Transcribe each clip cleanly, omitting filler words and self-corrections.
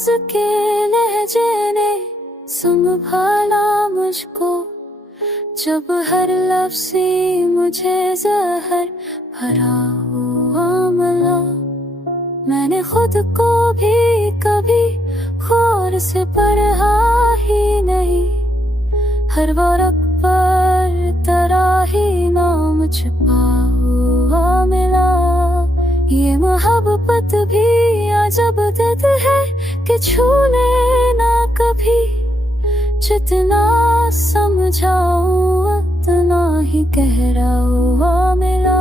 के लहजे ने संभाला मुझको, जब हर लफ्ज़ मुझे जहर भरा हुआ मिला। मैंने खुद को भी कभी गौर से पढ़ा ही नहीं, हर वर्क पर तरह ही नाम छुपा हुआ मिला। ये मोहब्बत भी अजब दर्द है कि छू लेना कभी, जितना समझाऊं उतना ही गहरा हुआ मिला।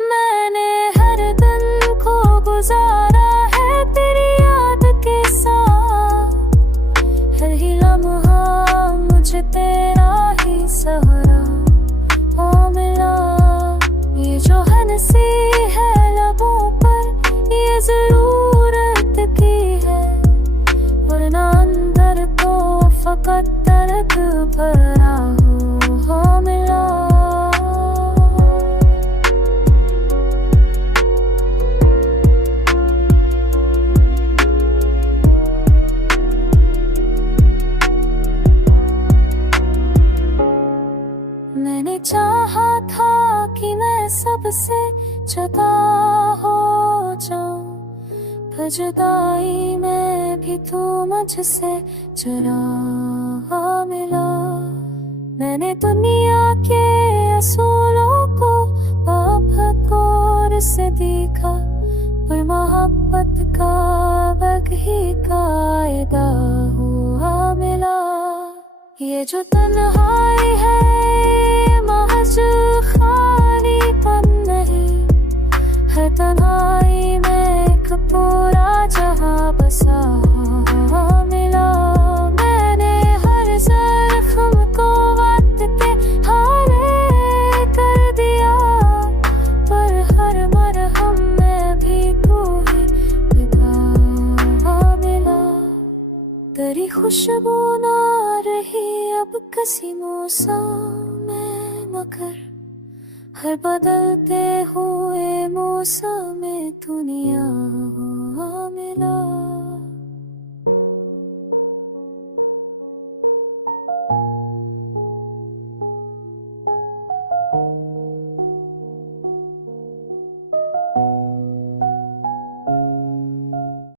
मैंने हर दिन को गुजारा है तेरी याद के साथ, हर ही लम्हा मुझे तेरा ही सहारा हो मिला। ये जो हंसी है लबों पर ये जरूरत की है, वरना अंदर तो फकत दर्द भरा हो मिला। मैंने चाहा था कि मैं सबसे जुदा हो जाऊं, पर जुदाई में भी तू मुझसे जुड़ा मिला। मैंने दुनिया के असूलों को बहुत गौर से देखा, पर मोहब्बत का वक्त ही कायदा हुआ मिला। ये जो तन्हाई है महज खालीपन नहीं, हर तन्हाई में एक पूरा जहां बसा मिला। मैंने हर जख्म को वक्त के हारे कर दिया, पर हर मरहम में भी तू ही निभा मिला। तेरी खुशबू ना रही अब किसी मौसम में, मगर हर बदलते हुए मौसम में दुनिया